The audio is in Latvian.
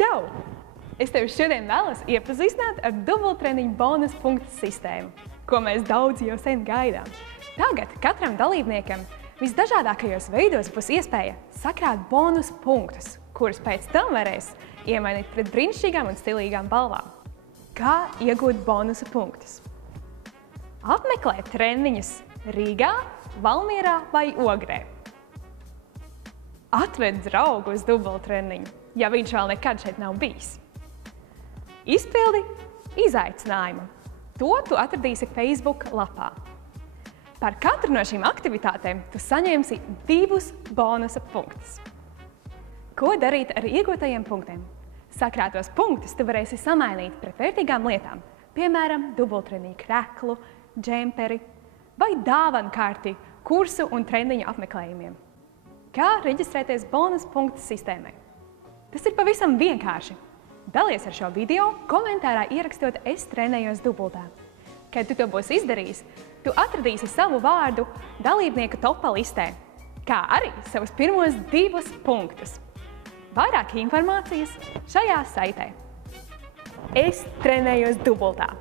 Čau! Es tevi šodien vēlos iepazīstināt ar dubulttreniņu bonus punktu sistēmu, ko mēs daudz jau sen gaidām. Tagad katram dalībniekam visdažādākajos veidos būs iespēja sakrāt bonus punktus, kurus pēc tam varēs iemainīt pret brīnišķīgām un stilīgām balvām. Kā iegūt bonusu punktus? Apmeklē treniņus Rīgā, Valmierā vai Ogrē. Atved draugu uz dubulttreniņu, ja viņš vēl nekad šeit nav bijis. Izpildi izaicinājumu. To tu atradīsi Facebook lapā. Par katru no šīm aktivitātēm tu saņemsi 2 bonusa punktus. Ko darīt ar iegūtajiem punktiem? Sakrātos punktus tu varēsi samainīt pret vērtīgām lietām, piemēram, dubulttreniņu kreklu, džemperi vai dāvankarti kursu un treniņu apmeklējumiem. Kā reģistrēties bonus punktu sistēmai? Tas ir pavisam vienkārši. Dalies ar šo video, komentārā ierakstot "Es trenējos dubultā". Kad tu to būsi izdarījis, tu atradīsi savu vārdu dalībnieku topā listē, kā arī savus pirmos 2 punktus. Vairāk informācijas šajā saitē. Es trenējos dubultā.